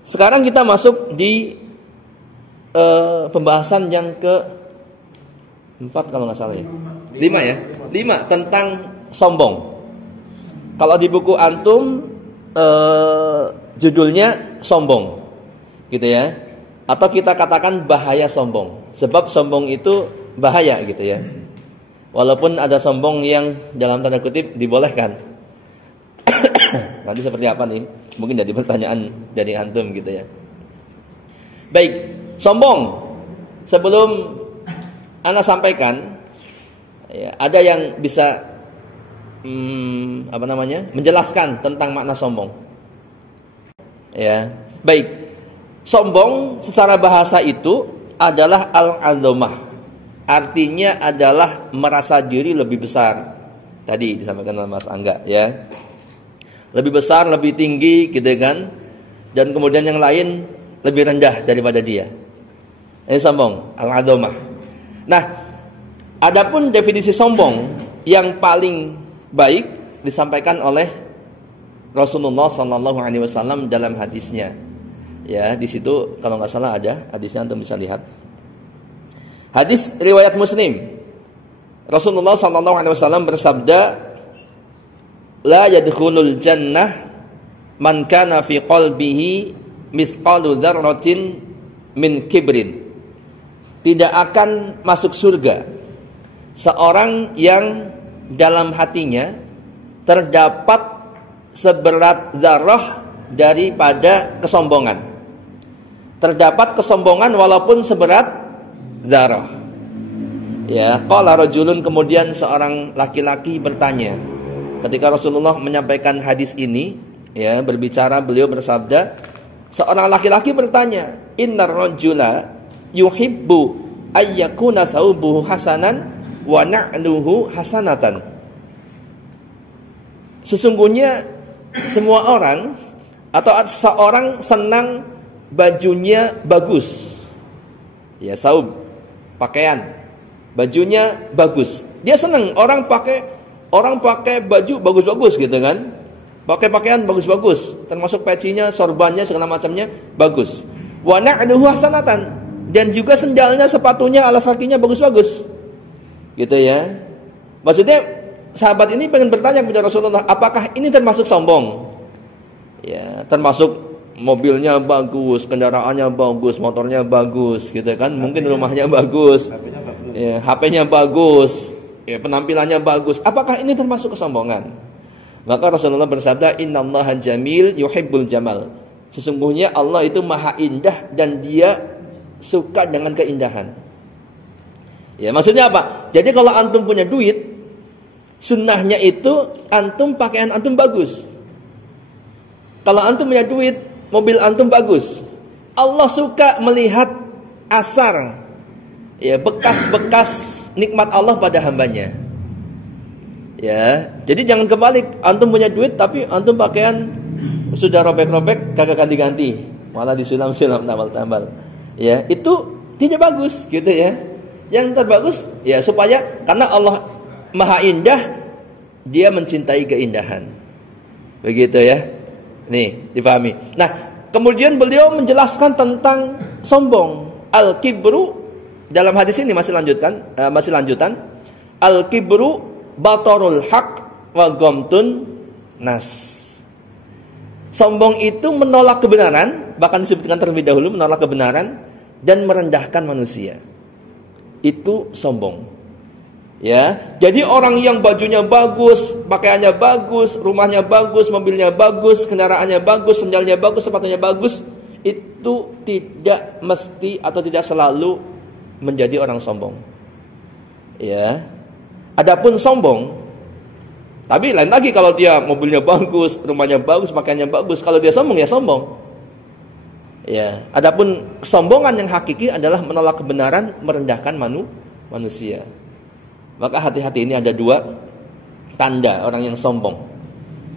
Sekarang kita masuk di pembahasan yang ke-4 kalau nggak salah ya. 5 ya. 5 tentang sombong. Kalau di buku antum judulnya sombong. Gitu ya. Atau kita katakan bahaya sombong. Sebab sombong itu bahaya gitu ya. Walaupun ada sombong yang dalam tanda kutip dibolehkan. Nanti seperti apa nih? Mungkin jadi pertanyaan dari antum gitu ya. Baik, sombong. Sebelum ana sampaikan, ya, ada yang bisa menjelaskan tentang makna sombong. Ya, baik. Sombong secara bahasa itu adalah al-'azamah. Artinya adalah merasa diri lebih besar. Tadi disampaikan oleh Mas Angga ya. Lebih besar, lebih tinggi gitu kan. Dan kemudian yang lain lebih rendah daripada dia. Ini sombong, al-'azamah. Nah, adapun definisi sombong yang paling baik disampaikan oleh Rasulullah SAW dalam hadisnya. Ya, di situ kalau nggak salah ada hadisnya, antum bisa lihat. Hadis riwayat Muslim. Rasulullah SAW bersabda, la yadkhulul jannah man kana fi qalbihi mithqalu dzarratin min kibrin. Tidak akan masuk surga seorang yang dalam hatinya terdapat seberat zarah daripada kesombongan. Terdapat kesombongan walaupun seberat zarah. Ya, qala rajulun, kemudian seorang laki-laki bertanya. Ketika Rasulullah menyampaikan hadis ini, ya, berbicara, beliau bersabda, seorang laki-laki bertanya, innar rajula yuhibbu ayyakuna saubuhu hasanan wa na'luhu hasanatan. Sesungguhnya semua orang atau seorang senang bajunya bagus. Ya, saub, pakaian. Bajunya bagus. Dia senang orang pakai baju bagus-bagus gitu kan. Pakai pakaian bagus-bagus, termasuk pecinya, sorbannya, segala macamnya bagus. Wa na'luhu hasanatan. Dan juga sendalnya, sepatunya, alas kakinya bagus-bagus. Gitu ya. Maksudnya sahabat ini pengen bertanya kepada Rasulullah, apakah ini termasuk sombong? Ya, termasuk mobilnya bagus, kendaraannya bagus, motornya bagus gitu kan. Mungkin rumahnya bagus. Ya, HP-nya bagus. Ya, penampilannya bagus. Apakah ini termasuk kesombongan? Maka Rasulullah bersabda, innallaha jamil yuhibbul jamal. Sesungguhnya Allah itu maha indah dan dia suka dengan keindahan. Ya, maksudnya apa? Jadi kalau antum punya duit, sunnahnya itu antum pakaian antum bagus. Kalau antum punya duit, mobil antum bagus. Allah suka melihat asar, ya, bekas-bekas nikmat Allah pada hambanya. Ya, jadi jangan kebalik, antum punya duit tapi antum pakaian sudah robek-robek, kagak ganti-ganti, malah disulam-sulam, tambal-tambal. Ya, itu tidak bagus gitu ya. Yang terbagus ya supaya karena Allah Maha Indah, dia mencintai keindahan. Begitu ya. Nih, dipahami. Nah, kemudian beliau menjelaskan tentang sombong. Al-kibru dalam hadis ini masih lanjutan. Al-kibru batarul haq wa ghamtun nas. Sombong itu menolak kebenaran, bahkan disebutkan terlebih dahulu menolak kebenaran dan merendahkan manusia. Itu sombong. Ya, jadi orang yang bajunya bagus, pakaiannya bagus, rumahnya bagus, mobilnya bagus, kendaraannya bagus, sendalnya bagus, sepatunya bagus, itu tidak mesti atau tidak selalu menjadi orang sombong. Ya. Adapun sombong, tapi lain lagi kalau dia mobilnya bagus, rumahnya bagus, pakaiannya bagus, kalau dia sombong ya sombong. Ya, adapun kesombongan yang hakiki adalah menolak kebenaran, merendahkan manusia. Maka hati-hati, ini ada 2 tanda orang yang sombong.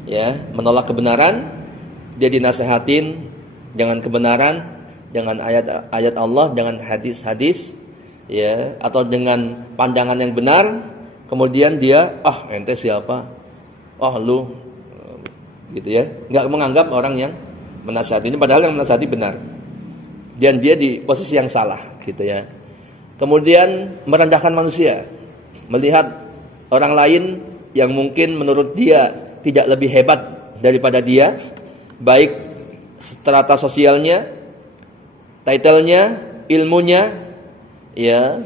Ya, menolak kebenaran, dia dinasehatin jangan kebenaran, jangan ayat-ayat Allah, jangan hadis-hadis, ya, atau dengan pandangan yang benar, kemudian dia ente siapa? Lu gitu ya, nggak menganggap orang yang menasihati ini padahal yang menasihati benar. Dan dia di posisi yang salah gitu ya. Kemudian merendahkan manusia, melihat orang lain yang mungkin menurut dia tidak lebih hebat daripada dia, baik strata sosialnya, titlenya, ilmunya, ya,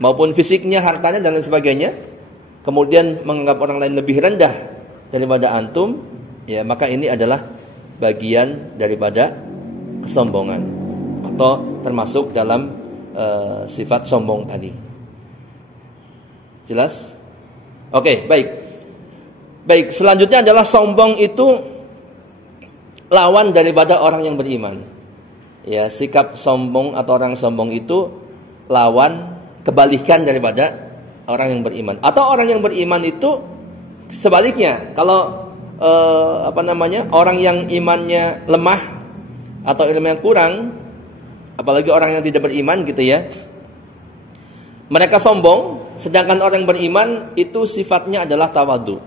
maupun fisiknya, hartanya dan lain sebagainya. Kemudian menganggap orang lain lebih rendah daripada antum, ya, maka ini adalah bagian daripada kesombongan atau termasuk dalam sifat sombong tadi. Jelas? Oke, baik. Baik, selanjutnya adalah sombong itu lawan daripada orang yang beriman. Ya, sikap sombong atau orang sombong itu lawan, kebalikan daripada orang yang beriman. Atau orang yang beriman itu sebaliknya. Kalau orang yang imannya lemah atau ilmunya kurang, apalagi orang yang tidak beriman gitu ya, mereka sombong. Sedangkan orang yang beriman itu sifatnya adalah tawadu.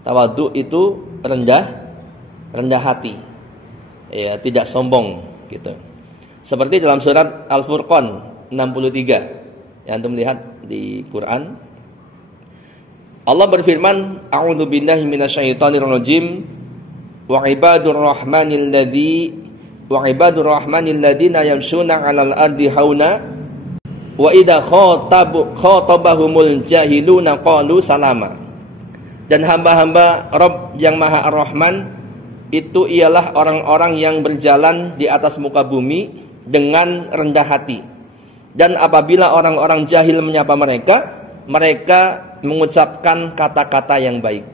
Tawadu itu rendah hati, ya, tidak sombong gitu. Seperti dalam surat Al-Furqan 63 yang antum lihat di Quran, Allah berfirman, a'udzu billahi minasyaitonir rajim, wa ibadur rahmanil ladzina yamshuna 'alal ardi hauna wa idza khatabahumul jahiluna qalu salama. Dan hamba-hamba Rabb yang Maha Ar-Rahman itu ialah orang-orang yang berjalan di atas muka bumi dengan rendah hati. Dan apabila orang-orang jahil menyapa mereka, mereka mengucapkan kata-kata yang baik.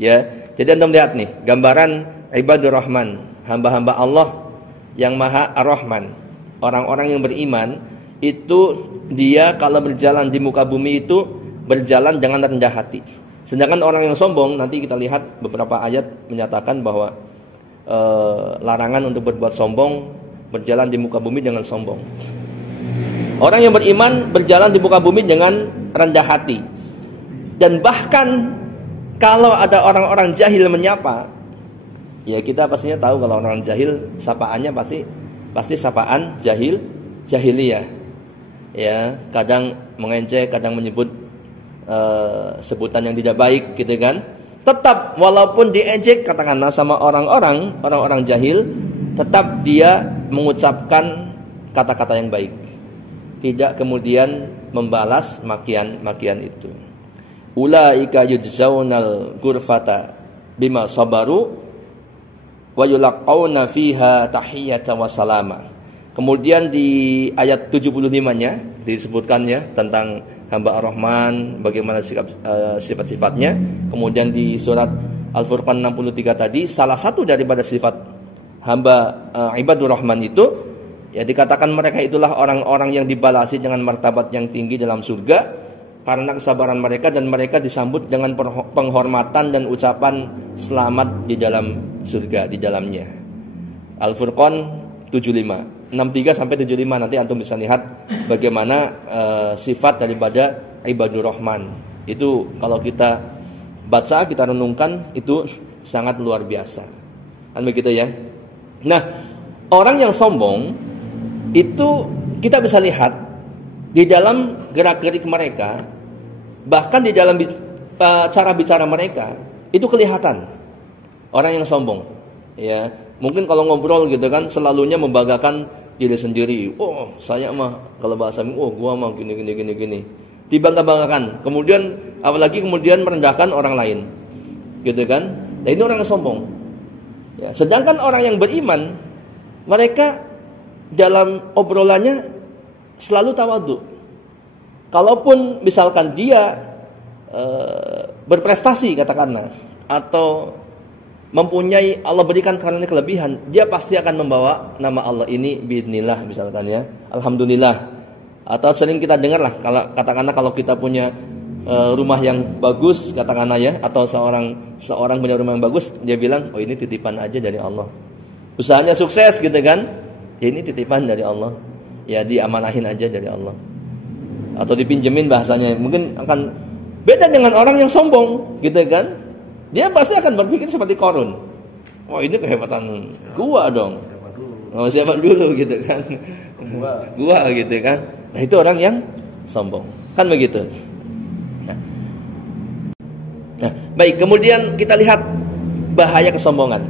Ya, jadi anda lihat nih gambaran ibadur rahman, hamba-hamba Allah yang Maha Ar-Rahman. Orang-orang yang beriman itu dia kalau berjalan di muka bumi itu berjalan dengan rendah hati. Sedangkan orang yang sombong, nanti kita lihat beberapa ayat menyatakan bahwa larangan untuk berbuat sombong, berjalan di muka bumi dengan sombong. Orang yang beriman berjalan di muka bumi dengan rendah hati. Dan bahkan kalau ada orang-orang jahil menyapa, ya kita pastinya tahu kalau orang jahil sapaannya pasti sapaan jahiliyah. Ya, kadang mengejek, kadang menyebut sebutan yang tidak baik gitu kan. Tetap walaupun diejek katakanlah sama orang-orang jahil, tetap dia mengucapkan kata-kata yang baik. Tidak kemudian membalas makian itu. Ulaika yujzaunal ghurfata bima sabaru wa yulaqauna fiha tahiyyatan wa salama. Kemudian di ayat 75-nya disebutkannya tentang hamba Ar-Rahman, bagaimana sifat-sifatnya. Kemudian di surat Al-Furqan 63 tadi, salah satu daripada sifat hamba ibadur Rahman itu, ya dikatakan mereka itulah orang-orang yang dibalasi dengan martabat yang tinggi dalam surga karena kesabaran mereka, dan mereka disambut dengan penghormatan dan ucapan selamat di dalam surga, di dalamnya. Al-Furqan 75, 63 sampai 75, nanti antum bisa lihat bagaimana sifat daripada ibadur Rahman. Itu kalau kita baca, kita renungkan, itu sangat luar biasa. Kan begitu ya. Nah, orang yang sombong itu kita bisa lihat di dalam gerak-gerik mereka, bahkan di dalam cara bicara mereka itu kelihatan orang yang sombong. Ya, mungkin kalau ngobrol gitu kan selalunya membanggakan diri sendiri. Oh, saya mah kalau bahasa gua mah gini. Dibangga-banggakan. Kemudian apalagi kemudian merendahkan orang lain. Gitu kan? Nah, ini orang yang sombong. Ya, sedangkan orang yang beriman, mereka dalam obrolannya selalu tawadhu. Kalaupun misalkan dia berprestasi katakanlah, atau mempunyai, Allah berikan karena kelebihan, dia pasti akan membawa nama Allah ini biidznillah misalkan ya, alhamdulillah. Atau sering kita dengar lah, katakanlah kalau kita punya rumah yang bagus katakanlah ya, atau seorang punya rumah yang bagus, dia bilang, oh ini titipan aja dari Allah. Usahanya sukses gitu kan, ya ini titipan dari Allah, ya diamanahin aja dari Allah, atau dipinjemin bahasanya. Mungkin akan beda dengan orang yang sombong gitu kan. Dia pasti akan berpikir seperti Qarun. Wah, ini kehebatan gua dong. Siapa dulu gitu kan. Gua gitu kan. Nah, itu orang yang sombong. Kan begitu. Nah, baik, kemudian kita lihat bahaya kesombongan.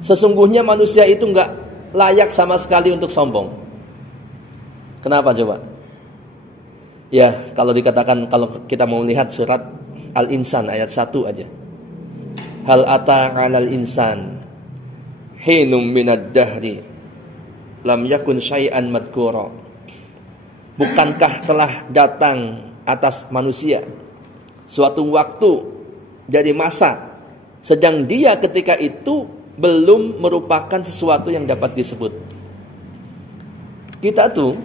Sesungguhnya manusia itu enggak layak sama sekali untuk sombong. Kenapa coba? Ya, kalau dikatakan, kalau kita mau melihat surat Al-Insan ayat 1 aja. Hal ata 'alal insan hinum minad dahri lam yakun syai'an madhkura. Bukankah telah datang atas manusia suatu waktu dari masa sedang dia ketika itu belum merupakan sesuatu yang dapat disebut. Kita tuh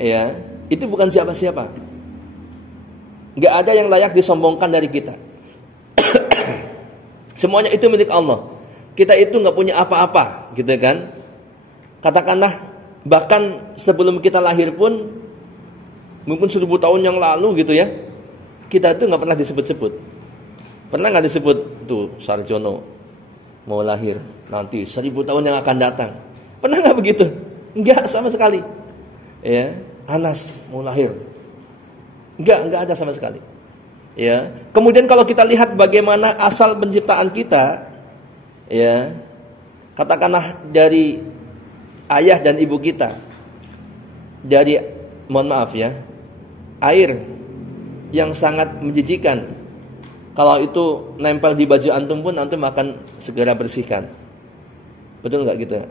ya, itu bukan siapa-siapa. Enggak ada yang layak disombongkan dari kita. Semuanya itu milik Allah. Kita itu enggak punya apa-apa, gitu kan? Katakanlah bahkan sebelum kita lahir pun mungkin 1000 tahun yang lalu gitu ya, kita itu enggak pernah disebut-sebut. Pernah enggak disebut tuh Sarjono mau lahir nanti 1000 tahun yang akan datang? Pernah enggak begitu? Enggak sama sekali. Ya, Anas mau lahir. Enggak ada sama sekali. Ya. Kemudian kalau kita lihat bagaimana asal penciptaan kita, ya, katakanlah dari ayah dan ibu kita, dari, mohon maaf ya, air yang sangat menjijikan. Kalau itu nempel di baju antum pun antum akan segera bersihkan. Betul nggak gitu ya?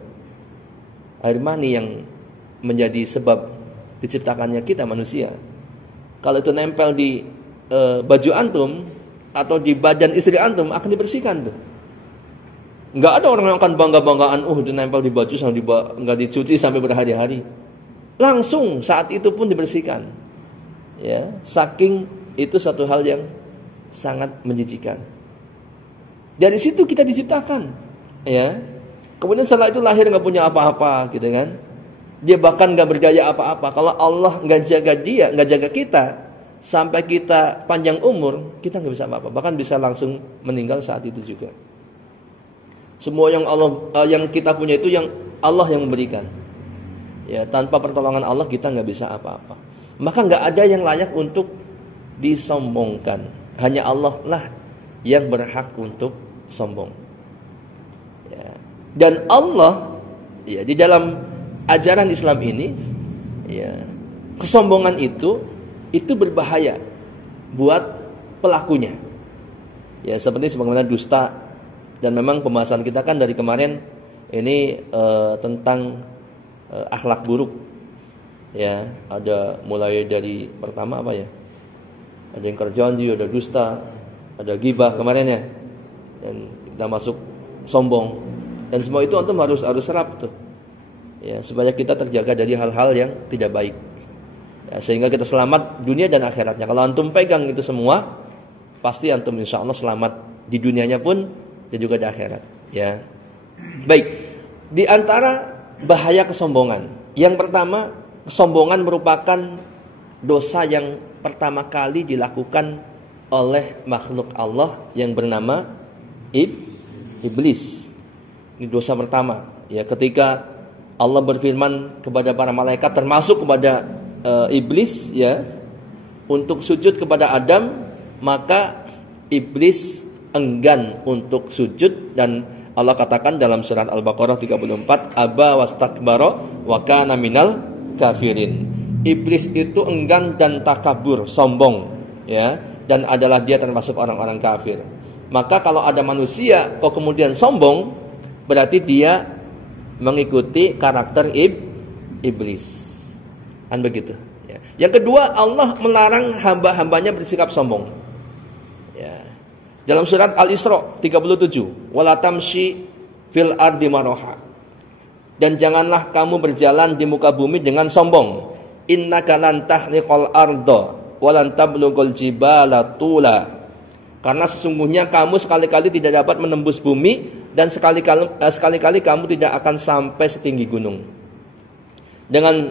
Air mani yang menjadi sebab diciptakannya kita manusia. Kalau itu nempel di baju antum atau di badan istri antum akan dibersihkan tuh. Nggak ada orang yang akan bangga-banggaan, itu nempel di baju sampai nggak dicuci sampai berhari-hari. Langsung saat itu pun dibersihkan. Ya, saking itu satu hal yang sangat menjijikan. Dari situ kita diciptakan, ya. Kemudian setelah itu lahir nggak punya apa-apa, gitu kan? Dia bahkan nggak berdaya apa-apa. Kalau Allah nggak jaga dia, nggak jaga kita, sampai kita panjang umur, kita nggak bisa apa-apa. Bahkan bisa langsung meninggal saat itu juga. Semua yang yang kita punya itu yang Allah yang memberikan. Ya, tanpa pertolongan Allah kita nggak bisa apa-apa. Maka nggak ada yang layak untuk disombongkan. Hanya Allah lah yang berhak untuk sombong. Ya. Dan Allah, ya, di dalam ajaran Islam ini, ya, kesombongan itu berbahaya buat pelakunya. Ya, seperti sebagaimana dusta, dan memang pembahasan kita kan dari kemarin ini tentang akhlak buruk. Ya, ada mulai dari pertama apa ya? Ada yang kerjanji, ada dusta, ada ghibah kemarin ya. Dan kita masuk sombong. Dan semua itu antum harus serap tuh. Ya, supaya kita terjaga dari hal-hal yang tidak baik. Ya, sehingga kita selamat dunia dan akhiratnya. Kalau antum pegang itu semua, pasti antum insya Allah selamat di dunianya pun dan juga di akhirat. Ya, baik. Di antara bahaya kesombongan, yang pertama, kesombongan merupakan dosa yang pertama kali dilakukan oleh makhluk Allah yang bernama iblis. Ini dosa pertama. Ya, ketika Allah berfirman kepada para malaikat, termasuk kepada iblis, ya, untuk sujud kepada Adam, maka iblis enggan untuk sujud, dan Allah katakan dalam surat Al-Baqarah 34, aba wastakbara wa kana minal kafirin. Iblis itu enggan dan takabur, sombong, ya, dan adalah dia termasuk orang-orang kafir. Maka kalau ada manusia kok kemudian sombong, berarti dia mengikuti karakter iblis. Kan begitu, ya. Yang kedua, Allah melarang hamba-hambanya bersikap sombong. Ya. Dalam surat Al-Isra 37, wala tamshi fil ardi maraha. Dan janganlah kamu berjalan di muka bumi dengan sombong. Innaka lan tahriqal arda wa lan tablughal jibala tula. Karena sesungguhnya kamu sekali-kali tidak dapat menembus bumi, dan sekali-kali kamu tidak akan sampai setinggi gunung. Dengan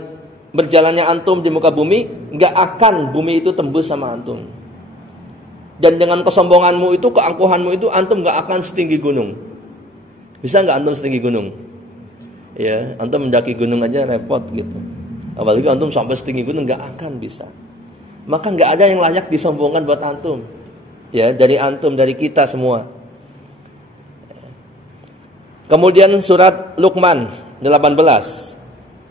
berjalannya antum di muka bumi, enggak akan bumi itu tembus sama antum. Dan dengan kesombonganmu itu, keangkuhanmu itu, antum enggak akan setinggi gunung. Bisa nggak antum setinggi gunung? Ya, antum mendaki gunung aja repot gitu. Apalagi antum sampai setinggi gunung, nggak akan bisa. Maka nggak ada yang layak disombongkan buat antum. Ya, dari antum, dari kita semua. Kemudian surat Luqman 18.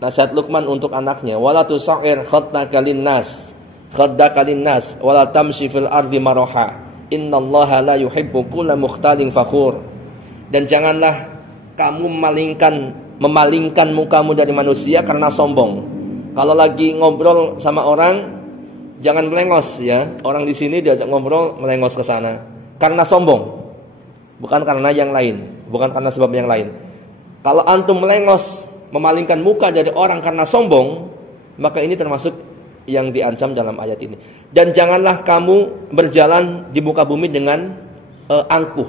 Nasihat Luqman untuk anaknya, wala tusair khaddaka linnas wala tamshi fil ardi maraha innallaha la yuhibbu kulla mukhtalin fakhur. Dan janganlah kamu memalingkan mukamu dari manusia karena sombong. Kalau lagi ngobrol sama orang, jangan melengos ya. Orang di sini diajak ngobrol melengos ke sana karena sombong. Bukan karena yang lain, bukan karena sebab yang lain. Kalau antum melengos, memalingkan muka dari orang karena sombong, maka ini termasuk yang diancam dalam ayat ini. Dan janganlah kamu berjalan di muka bumi dengan angkuh.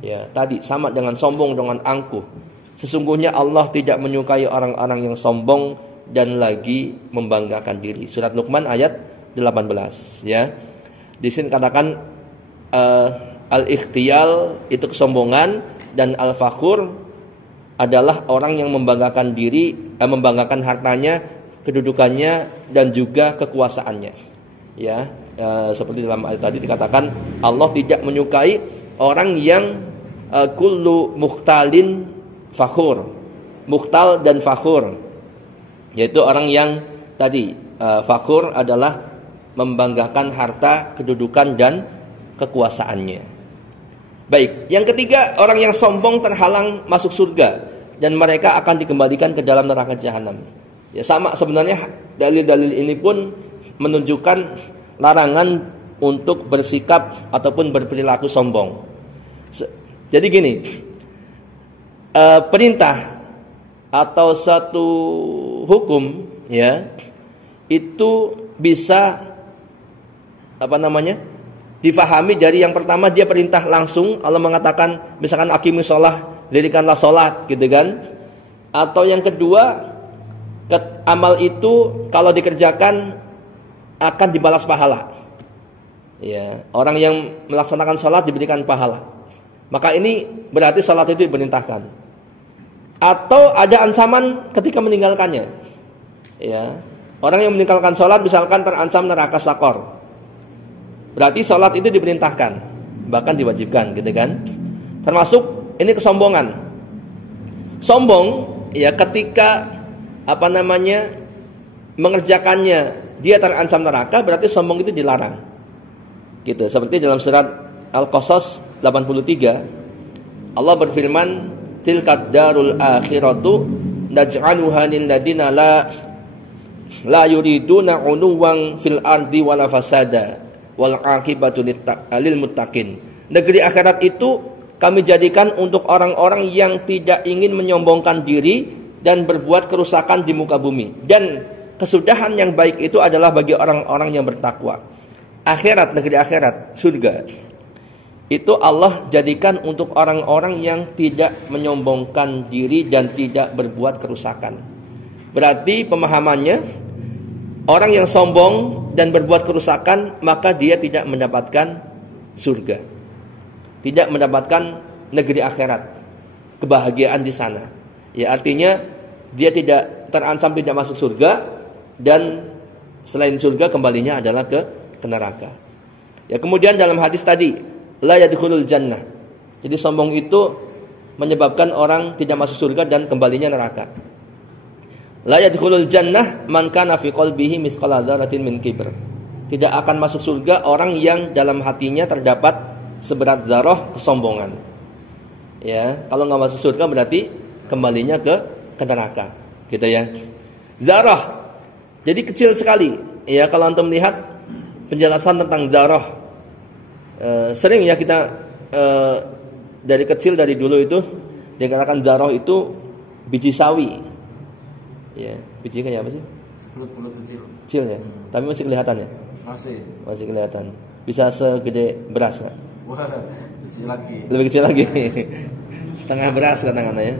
Ya, tadi sama dengan sombong, dengan angkuh. Sesungguhnya Allah tidak menyukai orang-orang yang sombong dan lagi membanggakan diri. Surat Luqman ayat 18 ya. Di sini katakan al-ikhtiyal itu kesombongan, dan al-fakhur adalah orang yang membanggakan diri, membanggakan hartanya, kedudukannya, dan juga kekuasaannya. Ya, seperti dalam ayat tadi dikatakan Allah tidak menyukai orang yang kullu mukhtalin fakhur. Mukhtal dan fakhur, yaitu orang yang tadi fakhur adalah membanggakan harta, kedudukan, dan kekuasaannya. Baik, yang ketiga, orang yang sombong terhalang masuk surga dan mereka akan dikembalikan ke dalam neraka jahanam. Ya, sama sebenarnya dalil-dalil ini pun menunjukkan larangan untuk bersikap ataupun berperilaku sombong. Jadi gini, perintah atau satu hukum ya itu bisa difahami dari yang pertama, dia perintah langsung. Allah mengatakan misalkan aqimus shalah, dirikanlah salat gitu kan. Atau yang kedua, amal itu kalau dikerjakan akan dibalas pahala. Ya, orang yang melaksanakan salat diberikan pahala. Maka ini berarti salat itu diperintahkan. Atau ada ancaman ketika meninggalkannya. Ya, orang yang meninggalkan salat misalkan terancam neraka sakor. Berarti sholat itu diperintahkan, bahkan diwajibkan, gitu kan? Termasuk ini kesombongan. Sombong, ya ketika mengerjakannya dia terancam neraka, berarti sombong itu dilarang. Gitu. Seperti dalam surat Al-Qasas 83, Allah berfirman, tilkad darul akhiratu naj'aluha lil ladina la yuriduna 'uluwan fil ardi wala fasada wal aqibatu lil muttaqin. Negeri akhirat itu kami jadikan untuk orang-orang yang tidak ingin menyombongkan diri dan berbuat kerusakan di muka bumi, dan kesudahan yang baik itu adalah bagi orang-orang yang bertakwa. Akhirat, negeri akhirat, surga itu Allah jadikan untuk orang-orang yang tidak menyombongkan diri dan tidak berbuat kerusakan. Berarti pemahamannya, orang yang sombong dan berbuat kerusakan, maka dia tidak mendapatkan surga, tidak mendapatkan negeri akhirat, kebahagiaan di sana. Ya, artinya dia tidak terancam tidak masuk surga, dan selain surga kembalinya adalah ke neraka. Ya, kemudian dalam hadis tadi, la yadkhulul jannah. Jadi sombong itu menyebabkan orang tidak masuk surga dan kembalinya neraka. La yadkhulul jannah man kana fi qalbihi mithqala dzarratin min kibr. Tidak akan masuk surga orang yang dalam hatinya terdapat seberat zarah kesombongan. Ya, kalau nggak masuk surga berarti kembalinya ke neraka, gitu ya. Zarah, jadi kecil sekali. Ya, kalau antum lihat penjelasan tentang zarah, sering ya kita dari kecil, dari dulu itu dikatakan zarah itu biji sawi. Ya, biji kayak apa sih? Bulut-bulut kecil. Kecil ya, tapi masih kelihatan ya? Masih kelihatan. Bisa segede beras nggak? Wah, kecil lagi. Lebih kecil lagi. Setengah beras katakanlah ya.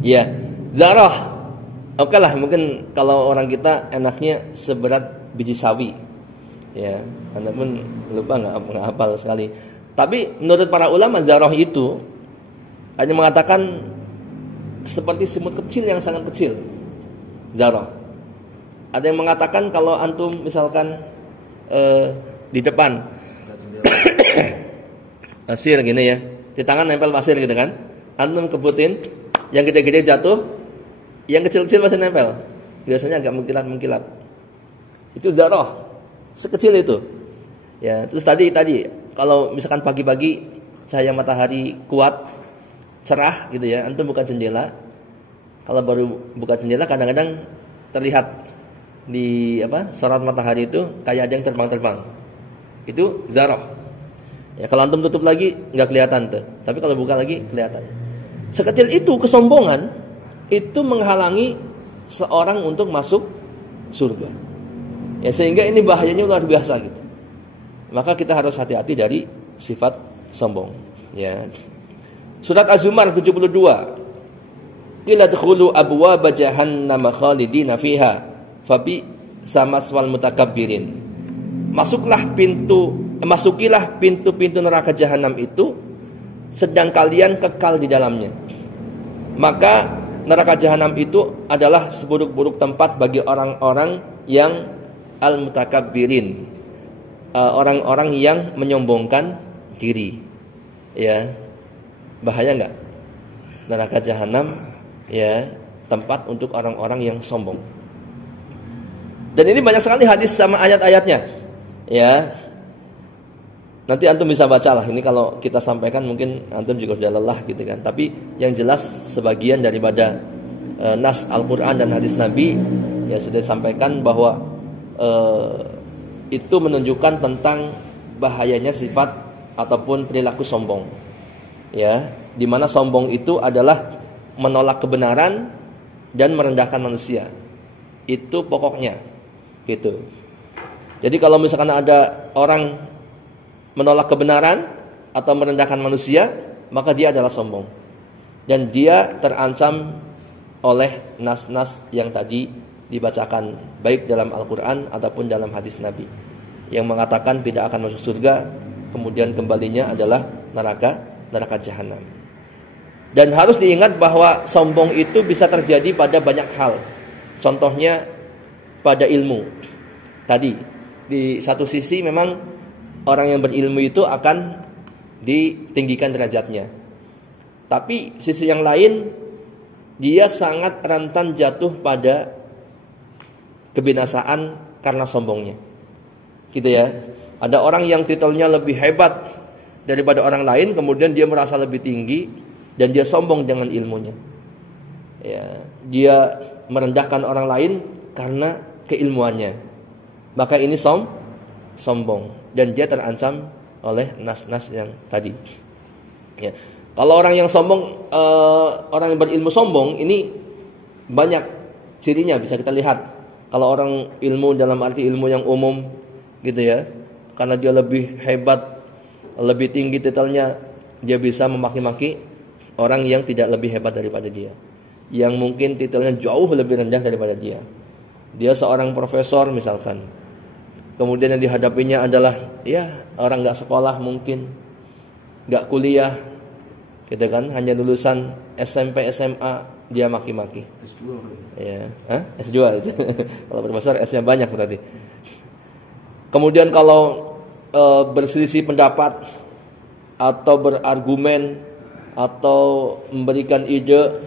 Ya, zarah. Oke lah, mungkin kalau orang kita enaknya seberat biji sawi. Ya, anda pun lupa nggak hafal sekali. Tapi menurut para ulama, zarah itu Ada yang mengatakan seperti semut kecil yang sangat kecil, zarah. Ada yang mengatakan kalau antum misalkan di depan pasir gini ya, di tangan nempel pasir gitu kan, antum kebutin, yang gede-gede jatuh, yang kecil-kecil masih nempel, biasanya agak mengkilap. Itu zarah, sekecil itu. Ya, terus tadi kalau misalkan pagi-pagi cahaya matahari kuat, cerah gitu ya, antum buka jendela. Kalau baru buka jendela kadang-kadang terlihat di sorot matahari itu kayak ada yang terbang-terbang. Itu zarah. Ya, kalau antum tutup lagi nggak kelihatan tuh. Tapi kalau buka lagi kelihatan. Sekecil itu kesombongan itu menghalangi seorang untuk masuk surga. Ya, sehingga ini bahayanya luar biasa gitu. Maka kita harus hati-hati dari sifat sombong. Ya. Surat Az-Zumar 72. Qila dkhulu abwaaba jahannam khalidina fiha fabi samaswal mutakabbirin. Masukilah pintu-pintu neraka jahanam itu sedang kalian kekal di dalamnya. Maka neraka jahanam itu adalah seburuk-buruk tempat bagi orang-orang yang al-mutakabbirin, orang-orang yang menyombongkan diri. Ya, bahaya enggak? Neraka jahanam ya tempat untuk orang-orang yang sombong. Dan ini banyak sekali hadis sama ayat-ayatnya. Ya. Nanti antum bisa bacalah. Ini kalau kita sampaikan mungkin antum juga sudah lelah gitu kan. Tapi yang jelas sebagian daripada nas Al-Qur'an dan hadis Nabi ya sudah disampaikan bahwa itu menunjukkan tentang bahayanya sifat ataupun perilaku sombong. Ya, di mana sombong itu adalah menolak kebenaran dan merendahkan manusia. Itu pokoknya. Gitu. Jadi kalau misalkan ada orang menolak kebenaran atau merendahkan manusia, maka dia adalah sombong. Dan dia terancam oleh nas-nas yang tadi dibacakan, baik dalam Al-Quran ataupun dalam hadis Nabi, yang mengatakan tidak akan masuk surga, kemudian kembalinya adalah neraka jahanam. Dan harus diingat bahwa sombong itu bisa terjadi pada banyak hal. Contohnya pada ilmu. Tadi di satu sisi memang orang yang berilmu itu akan ditinggikan derajatnya. Tapi sisi yang lain dia sangat rentan jatuh pada kebinasaan karena sombongnya. Gitu ya. Ada orang yang titelnya lebih hebat daripada orang lain, kemudian dia merasa lebih tinggi dan dia sombong dengan ilmunya. Ya, dia merendahkan orang lain karena keilmuannya. Maka ini sombong dan dia terancam oleh nas-nas yang tadi. Ya. Kalau orang yang sombong, orang yang berilmu sombong, ini banyak cirinya bisa kita lihat. Kalau orang ilmu dalam arti ilmu yang umum, gitu ya, karena dia lebih hebat, lebih tinggi titelnya, dia bisa memaki-maki orang yang tidak lebih hebat daripada dia, yang mungkin titelnya jauh lebih rendah daripada dia. Dia seorang profesor misalkan, kemudian yang dihadapinya adalah ya orang nggak sekolah, mungkin nggak kuliah, gitu kan, hanya lulusan SMP SMA dia maki-maki. S2 ya, S2 itu. Kalau profesor S-nya banyak berarti. Kemudian kalau berselisih pendapat atau berargumen atau memberikan ide,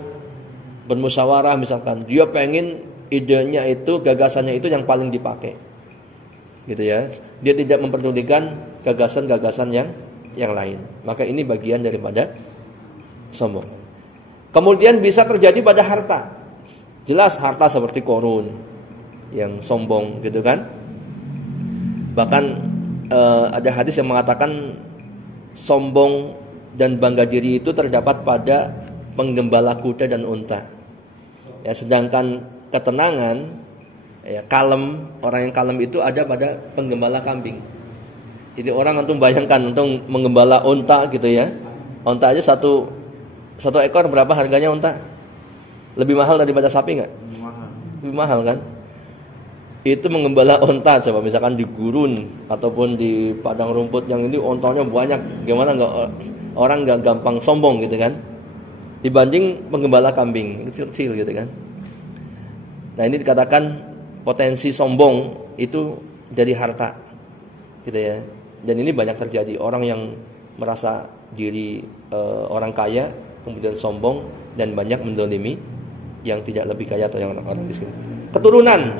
bermusyawarah misalkan, dia pengen idenya itu, gagasannya itu yang paling dipakai, gitu ya. Dia tidak memperdulikan gagasan-gagasan yang lain. Maka ini bagian daripada sombong. Kemudian bisa terjadi pada harta. Jelas harta seperti Qarun yang sombong, gitu kan. Bahkan ada hadis yang mengatakan sombong dan bangga diri itu terdapat pada penggembala kuda dan unta. Ya, sedangkan ketenangan, ya, kalem, orang yang kalem itu ada pada penggembala kambing. Jadi orang antum bayangkan untuk menggembala unta gitu ya. Unta aja satu ekor berapa harganya unta? Lebih mahal daripada sapi nggak? Lebih mahal kan? Itu menggembala unta, coba misalkan di gurun ataupun di padang rumput yang ini untanya banyak, gimana nggak orang nggak gampang sombong gitu kan? dibanding penggembala kambing kecil-kecil gitu kan. Nah, ini dikatakan potensi sombong itu dari harta gitu ya. Dan ini banyak terjadi, orang yang merasa diri orang kaya kemudian sombong dan banyak mendolimi yang tidak lebih kaya atau yang orang miskin. Keturunan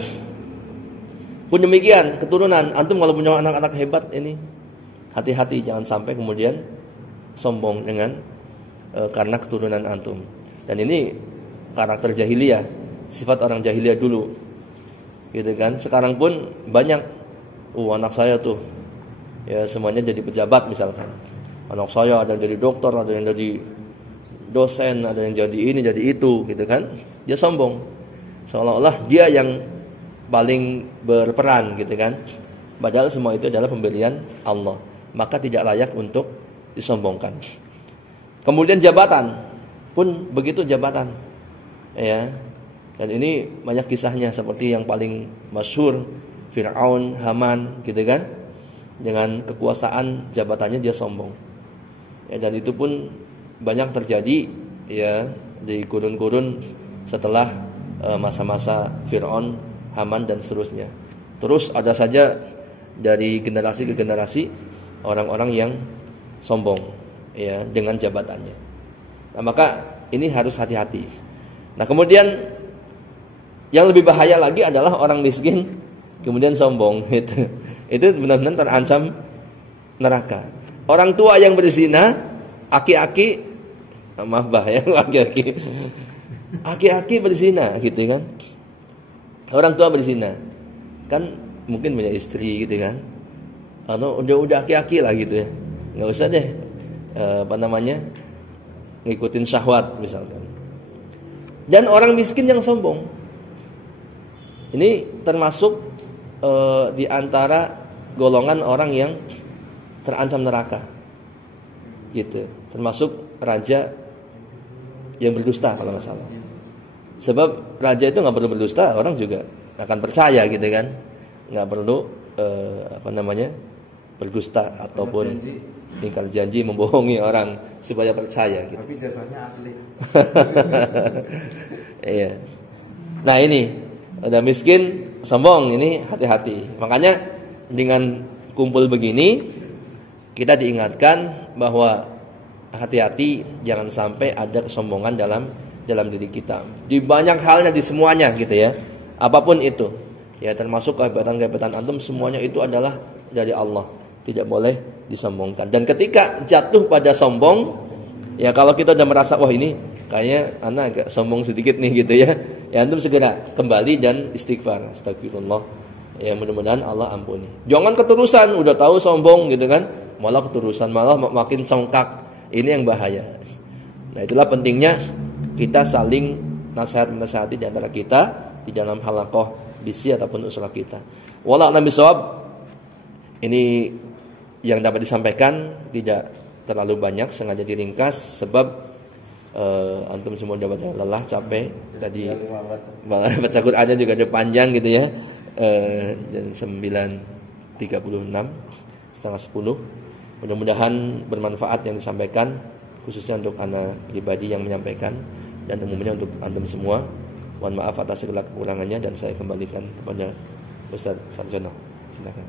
pun demikian, keturunan. Antum kalau punya anak-anak hebat ini, hati-hati jangan sampai kemudian sombong dengan karena keturunan antum. Dan ini karakter jahiliyah, sifat orang jahiliyah dulu. Gitu kan? Sekarang pun banyak anak saya tuh ya semuanya jadi pejabat misalkan. Anak saya ada yang jadi dokter, ada yang jadi dosen, ada yang jadi ini, jadi itu, gitu kan? Dia sombong, seolah-olah dia yang paling berperan, gitu kan? Padahal semua itu adalah pemberian Allah, maka tidak layak untuk disombongkan. Kemudian jabatan pun begitu, jabatan, ya. Dan ini banyak kisahnya, seperti yang paling masyhur Fir'aun, Haman, gitu kan? Dengan kekuasaan jabatannya dia sombong. Ya, dan itu pun banyak terjadi ya di kurun-kurun setelah masa-masa Fir'aun, Haman dan seterusnya. Terus ada saja dari generasi ke generasi orang-orang yang sombong ya dengan jabatannya. Nah, maka ini harus hati-hati. Nah, kemudian yang lebih bahaya lagi adalah orang miskin kemudian sombong itu. Itu benar-benar terancam neraka. Orang tua yang berzina, aki-aki, maaf bahaya, aki-aki berzina, gitu kan? Orang tua berzina, kan mungkin punya istri, gitu kan? Atau udah aki-aki lah, gitu ya. Nggak usah deh, ngikutin syahwat misalkan. Dan orang miskin yang sombong, ini termasuk di antara golongan orang yang terancam neraka, gitu. Termasuk raja yang berdusta kalau nggak salah. Sebab raja itu nggak perlu berdusta, orang juga akan percaya, gitu kan? Nggak perlu berdusta ataupun ingkar janji, membohongi orang supaya percaya, gitu. Tapi jasanya asli. Iya. Nah, ini udah miskin, sombong, ini hati-hati. Makanya dengan kumpul begini kita diingatkan bahwa hati-hati jangan sampai ada kesombongan dalam diri kita. Di banyak halnya, di semuanya, gitu ya. Apapun itu. Ya, termasuk kehebatan-kehebatan antum, semuanya itu adalah dari Allah. Tidak boleh disombongkan. Dan ketika jatuh pada sombong, ya kalau kita udah merasa wah ini kayaknya anak agak sombong sedikit nih, gitu ya. Ya, antum segera kembali dan istighfar. Astagfirullah. Ya, mudah-mudahan Allah ampuni. Jangan keterusan, udah tahu sombong, gitu kan, malah keterusan, malah makin congkak. Ini yang bahaya. Nah, itulah pentingnya kita saling nasihat-nasihati di antara kita di dalam halaqah bisi ataupun usaha kita. Wallahu a'lam bishawab. Ini yang dapat disampaikan, tidak terlalu banyak, sengaja diringkas sebab antum semua dapat lelah, capek. Tadi malah baca Qur'annya juga ada panjang, gitu ya. Jam 9.36 setengah 10. Mudah-mudahan bermanfaat yang disampaikan, khususnya untuk anak pribadi yang menyampaikan dan umumnya untuk antum semua. Mohon maaf atas segala kekurangannya dan saya kembalikan kepada Ustaz Sarjono. Silakan.